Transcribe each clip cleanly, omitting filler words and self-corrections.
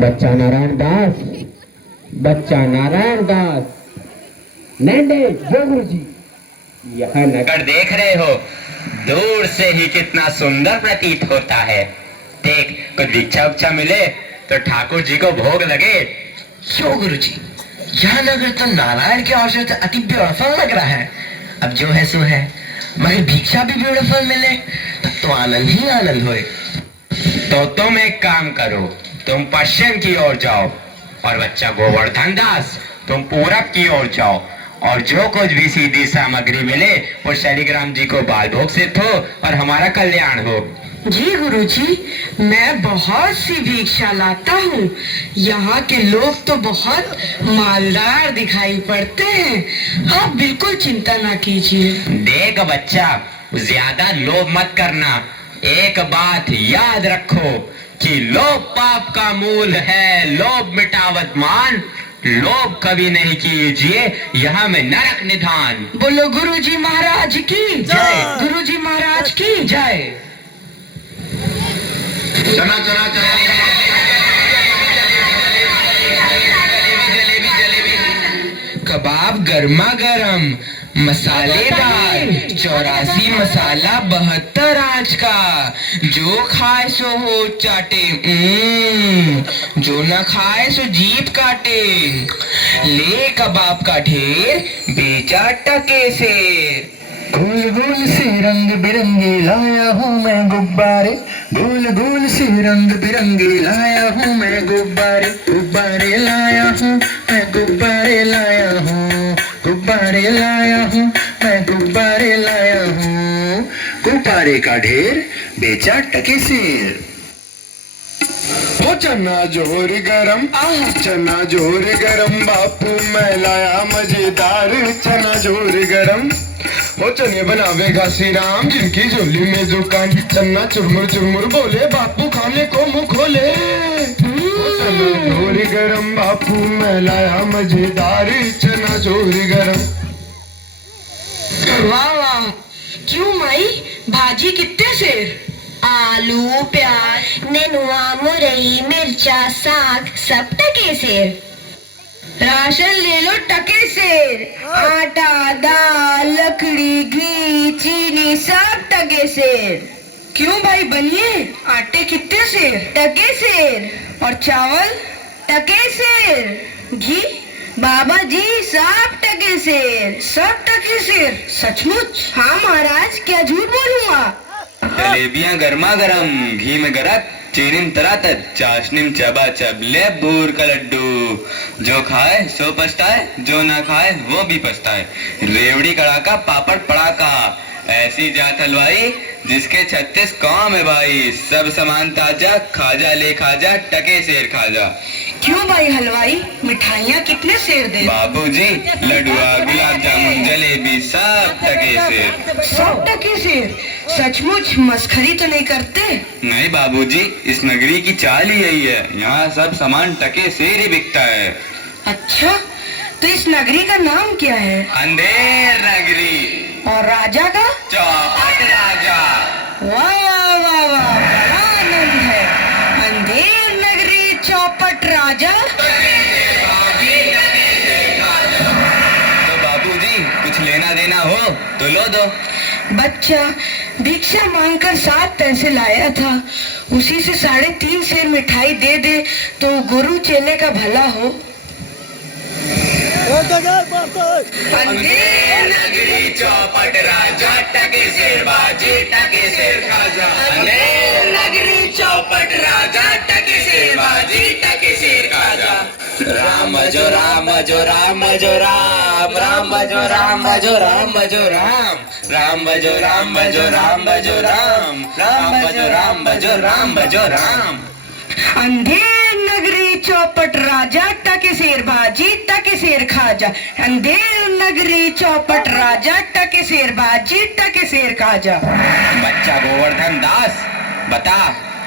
बच्चा नारायण दास, बच्चा नारायण दास, नैंडे जो गुरु जी, यह नगर देख रहे हो, दूर से ही कितना सुंदर प्रतीत होता है। देख, कुछ दीक्षा उच्छा मिले तो ठाकुर जी को भोग लगे। क्यों गुरु जी, यह नगर तो नारायण के अवसर से अति ब्यूटीफुल लग रहा है। अब जो है सो है, मगर भिक्षा भी ब्यूटीफुल मिले तब तो आनंद ही आनंद होए। तो तुम एक काम करो, तुम पश्चिम की ओर जाओ और बच्चा गोवर्धन दास तुम पूरब की ओर जाओ, और जो कुछ भी सीधी सामग्री मिले वो शालिग्राम जी को बाल भोग सिद्ध हो और हमारा कल्याण हो। जी गुरुजी, मैं बहुत सी भिक्षा लाता हूँ। यहाँ के लोग तो बहुत मालदार दिखाई पड़ते हैं। आप बिल्कुल चिंता ना कीजिए। देख बच्चा, ज्यादा लोभ मत करना। एक बात याद रखो कि लोभ पाप का मूल है, लोभ मिटावत मान, लोभ कभी नहीं कीजिए, यहाँ में नरक निधान। बोलो गुरुजी महाराज की जय, गुरुजी महाराज की जय। चना चना चना कबाब गर्मा गर्म, मसालेदार, 84 मसाला 72 आंच का। जो खाए सो हो चाटे, जो न खाए सो जीभ काटे। ले कबाब का ढेर, बेचा टके से। गोल गोल से रंग बिरंगे लाया हूँ मैं गुब्बारे, गोल गोल से रंग बिरंगे लाया हूँ मैं गुब्बारे, गुब्बारे लाया हूँ मैं, गुब्बारे लाया हूँ, गुब्बारे लाया हूँ मैं, गुब्बारे लाया हूँ। गुब्बारे का ढेर, बेचा टके सेर। वो चना जोर गरम, चना जोर गरम, बापू मैं लाया मजेदार चना जोर गरम। वो चने बनावेगा श्री राम, जिनकी झोली में दुकान, चन्ना चुरमुर चुरमुर बोले, बापू खाने को मुंह खोले। वो चना जोर गरम, बापू मैं लाया मजेदार चना जोर गरम। वाह वाह, क्यों माई, भाजी कितने सेर? आलू, प्याज, नेनुआ, मुरई, मिर्चा, साग सब टके सेर। राशन ले लो टके सेर। आटा, दाल, लकड़ी, घी, चीनी सब टके सेर। क्यों भाई बनिए, आटे कितने सेर? टके सेर। और चावल? टके सेर। घी? बाबा जी सब टके सेर। सब टके सेर? सचमुच? हाँ महाराज, क्या झूठ बोलूंगा। जलेबियां गर्मा गर्म, घी में गरक, चीनी तरातर, चाशनी चबाचब, ले बूर का लड्डू। जो खाए सो पछताए, जो ना खाए वो भी पछताए। रेवड़ी कड़ाका, पापड़ पड़ाका, ऐसी जात हलवाई जिसके 36 काम है भाई। सब सामान ताजा, खाजा ले खाजा, टके सेर खाजा। क्यों भाई हलवाई, मिठाइयाँ कितने सेर दे? बाबूजी, लड्डुआ, गुलाब जामुन, जलेबी सब टके सेर। सब टके सेर? सचमुच मस्खरी तो नहीं करते? नहीं बाबूजी, इस नगरी की चाल ही यही है, यहाँ सब सामान टके सेर ही बिकता है। अच्छा, तो इस नगरी का नाम क्या है? अंधेर नगरी। और राजा का? चौपट राजा। वाह वाह वाह, बड़ा आनंद है। अंधेर नगरी, चौपट राजा। तो बाबूजी, कुछ लेना देना हो तो लो दो। बच्चा भिक्षा मांगकर 7 पैसे लाया था, उसी से 3.5 सेर मिठाई दे दे तो गुरु चेले का भला हो। अंधेर नगरी, चौपट राजा, टके सेर बाजी, टके सेर खाजा। अंधेर नगरी, चौपट राजा, टके सेर बाजी, टके सेर खाजा। राम जो राम जो राम जो राम, राम जो राम जो राम जो राम, राम जो राम जो राम जो राम, राम जो राम जो राम जो राम। अंधेर नगरी, चौपट राजा, टके सेर बाजी, टके सेर खाजा। अंधेर नगरी, चौपट राजा, टके सेर बाजी, टके सेर खाजा। बच्चा गोवर्धन दास, बता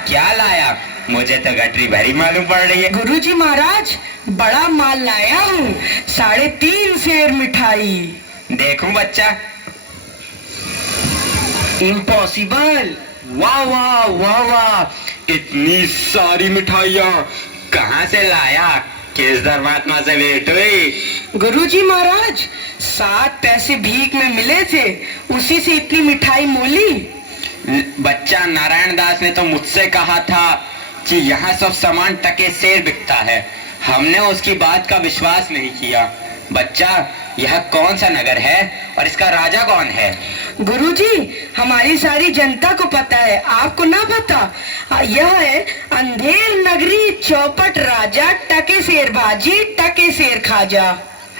क्या लाया? मुझे तो गठरी भरी मालूम पड़ रही है। गुरुजी महाराज, बड़ा माल लाया हूँ, 3.5 सेर मिठाई। देखूं बच्चा? इम्पॉसिबल, वाह वाह वाह वाह, इतनी सारी मिठाइयाँ कहाँ से लाया? किस धर्मात्मा से भेंट हुई? गुरुजी महाराज 7 पैसे भीख में मिले थे, उसी से इतनी मिठाई मोली। बच्चा, नारायण दास ने तो मुझसे कहा था कि यहाँ सब सामान टके सेर बिकता है। हमने उसकी बात का विश्वास नहीं किया। बच्चा, यह कौन सा नगर है और इसका राजा कौन है? गुरुजी, हमारी सारी जनता को पता है, आपको ना पता? यह है अंधेर नगरी, चौपट राजा, टके शेर बाजी, टके शेर खाजा।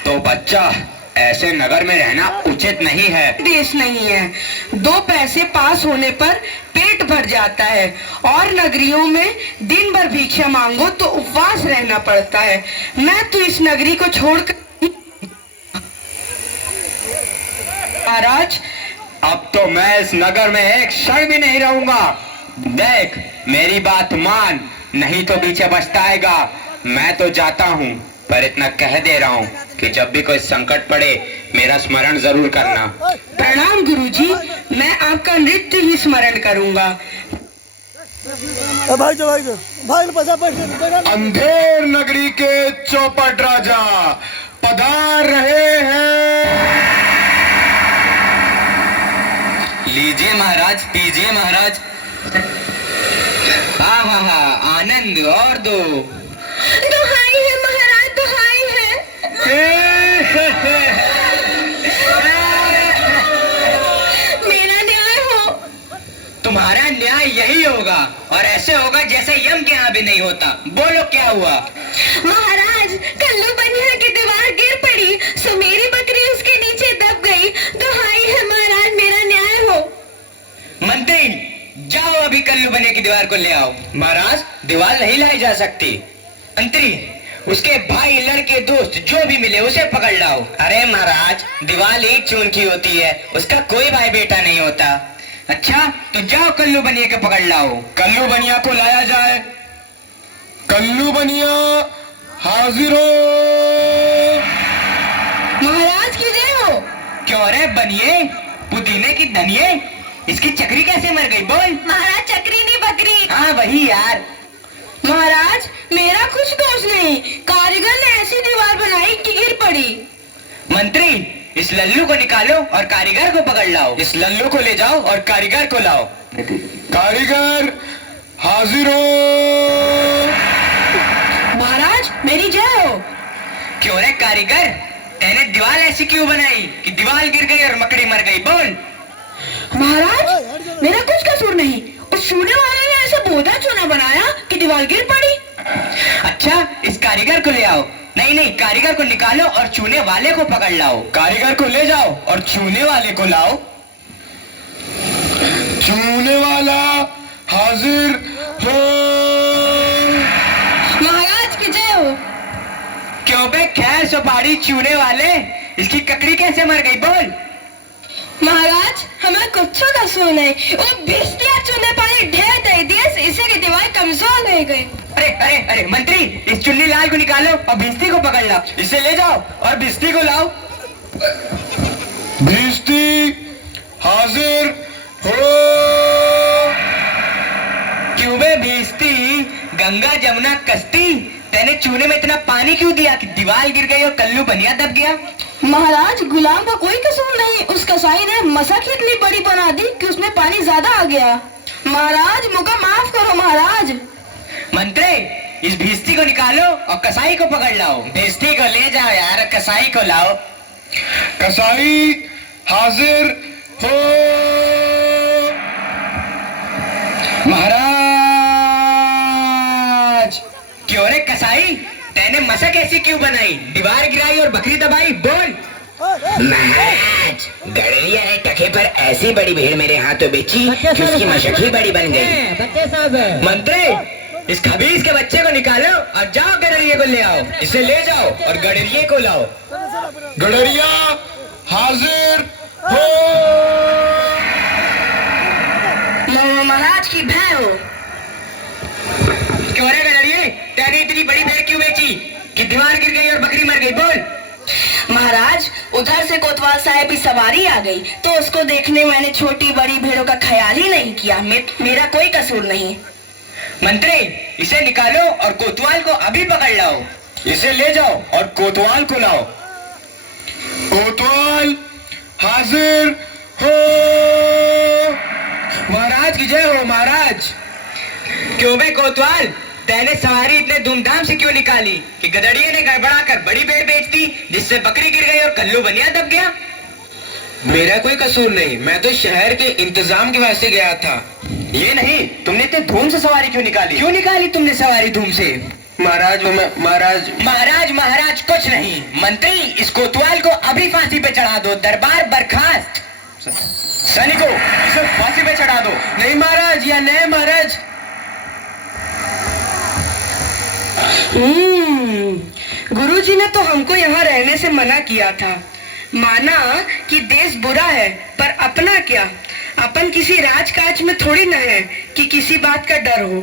तो बच्चा, ऐसे नगर में रहना उचित नहीं है। देश नहीं है, 2 पैसे पास होने पर पेट भर जाता है, और नगरियों में दिन भर भिक्षा मांगो तो उपवास रहना पड़ता है। मैं तो इस नगरी को छोड़कर महाराज, अब तो मैं इस नगर में एक क्षण भी नहीं रहूंगा। देख, मेरी बात मान, नहीं तो पीछे पछताएगा। मैं तो जाता हूँ, पर इतना कह दे रहा हूँ कि जब भी कोई संकट पड़े मेरा स्मरण जरूर करना। प्रणाम गुरुजी, मैं आपका नृत्य ही स्मरण करूंगा। अंधेर नगरी के चौपट राजा पधार रहे हैं। लीजिए महाराज, पीजिए महाराज। हाँ हाँ हाँ, आनंद और दो। दुहाई है महाराज, दुहाई है। मेरा न्याय हो। तुम्हारा न्याय यही होगा, और ऐसे होगा जैसे यम के यहाँ भी नहीं होता। बोलो क्या हुआ? महाराज, कल्लू बनिया की दीवार गिर पड़ी, सो मेरी बकरी उसके नीचे दब गई। दुहाई है महाराज, मेरा न्याय हो। मंत्री, जाओ अभी कल्लू बनिया की दीवार को ले आओ। महाराज, दीवार नहीं लाई जा सकती। मंत्री, उसके भाई, लड़के, दोस्त जो भी मिले उसे पकड़ लाओ। अरे महाराज, दीवार एक चून की होती है, उसका कोई भाई बेटा नहीं होता। अच्छा, तो जाओ कल्लू बनिया के पकड़ लाओ। कल्लू बनिया को लाया जाए। कल्लू बनिया हाजिर हो। महाराज की जय हो। क्यों रे बनिए, पुदीने की धनिये, इसकी चक्री कैसे मर गई? बोल। महाराज, चक्री नहीं बकरी। हाँ वही यार। महाराज, मेरा कुछ दोष नहीं, कारीगर ने ऐसी दीवार बनाई कि गिर पड़ी। मंत्री, इस लल्लू को निकालो और कारीगर को पकड़ लाओ। इस लल्लू को ले जाओ और कारीगर को लाओ। कारीगर हाजिर हो। महाराज, मेरी जय हो। क्यों रे कारीगर, तेने दीवार ऐसी क्यों बनाई कि दीवार गिर गई और मकड़ी मर गई? बोल। महाराज, मेरा कुछ कसूर नहीं, उस छूने वाले ने ऐसा बोधा चूना बनाया कि दीवार गिर पड़ी। अच्छा, इस कारीगर को ले आओ। नहीं नहीं, कारीगर को निकालो और छूने वाले को पकड़ लाओ। कारीगर को ले जाओ और छूने वाले को लाओ। छूने वाला हाजिर हो। महाराज की जय हो। क्यों बे खैर सुपारी छूने वाले, इसकी ककड़ी कैसे मर गई? बोल। महाराज, हमें कुछ कसूर नहीं, वो भिस्तिया चूने पानी ढेर दे दिए, इसे की दीवार कमजोर हो गई। अरे अरे अरे मंत्री, इस चुन्नी लाल को निकालो और भिस्ती को पकड़ लाओ। इसे ले जाओ और भिस्ती को लाओ। भिस्ती हाजिर हो। क्यों बे भिस्ती, गंगा जमुना कश्ती, तेने चूने में इतना पानी क्यों दिया कि दीवार गिर गई और कल्लू बनिया दब गया? महाराज, गुलाम का कोई कसूर नहीं, उस कसाई ने मसक इतनी बड़ी बना दी कि उसमें पानी ज्यादा आ गया। महाराज, मुझे माफ करो महाराज। मंत्री, इस भिस्ती को निकालो और कसाई को पकड़ लाओ। भिस्ती को ले जाओ यार, कसाई को लाओ। कसाई हाजिर हो। महाराज, क्यों रे कसाई, तेने मसक ऐसी क्यों बनाई? दीवार गिराई और बकरी दबाई? बोल। महाराज, गड़रिया ने टके पर ऐसी बड़ी भीड़ मेरे हाथों बेची कि उसकी मशक ही बड़ी बन गई। मंत्री, इस खबीज के बच्चे को निकालो और जाओ गड़रिये को ले आओ। इसे ले जाओ और गड़रिये को लाओ। गड़रिया हाजिर हो। महाराज की भय हो। क्यों रे गड़रिये, तेने इतनी बड़ी भेड़ क्यों बेची कि दीवार गिर गई और बकरी मर गई? बोल। महाराज, उधर से से कोतवाल साहब की सवारी आ गई तो उसको देखने मैंने छोटी बड़ी भेड़ों का ख्याल ही नहीं किया। मेरा कोई कसूर नहीं। मंत्री, इसे निकालो और कोतवाल को अभी पकड़ लाओ। इसे ले जाओ और कोतवाल को लाओ। कोतवाल हाजिर हो। महाराज की जय हो। महाराज, क्यों बे कोतवाल, तैने सवारी इतने धूमधाम से क्यों निकाली कि गदड़िए ने गड़बड़ा कर बड़ी भेड़ बेच दी, जिससे बकरी गिर गई और कल्लू बनिया दब गया? मेरा कोई कसूर नहीं, मैं तो शहर के इंतजाम के वास्ते गया था। ये नहीं, तुमने इतने धूम से सवारी क्यों निकाली? क्यों निकाली तुमने सवारी धूम से? महाराज महाराज कुछ नहीं। मंत्री, इस कोतवाल को अभी फांसी पे चढ़ा दो। दरबार बर्खास्त। सैनिकों, इसे फांसी पे चढ़ा दो। नहीं महाराज, या नहीं महाराज। गुरुजी ने तो हमको यहाँ रहने से मना किया था। माना कि देश बुरा है, पर अपना क्या, अपन किसी राजकाज में थोड़ी न है कि किसी बात का डर हो।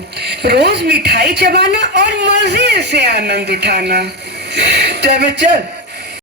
रोज मिठाई चबाना और मजे से आनंद उठाना। चल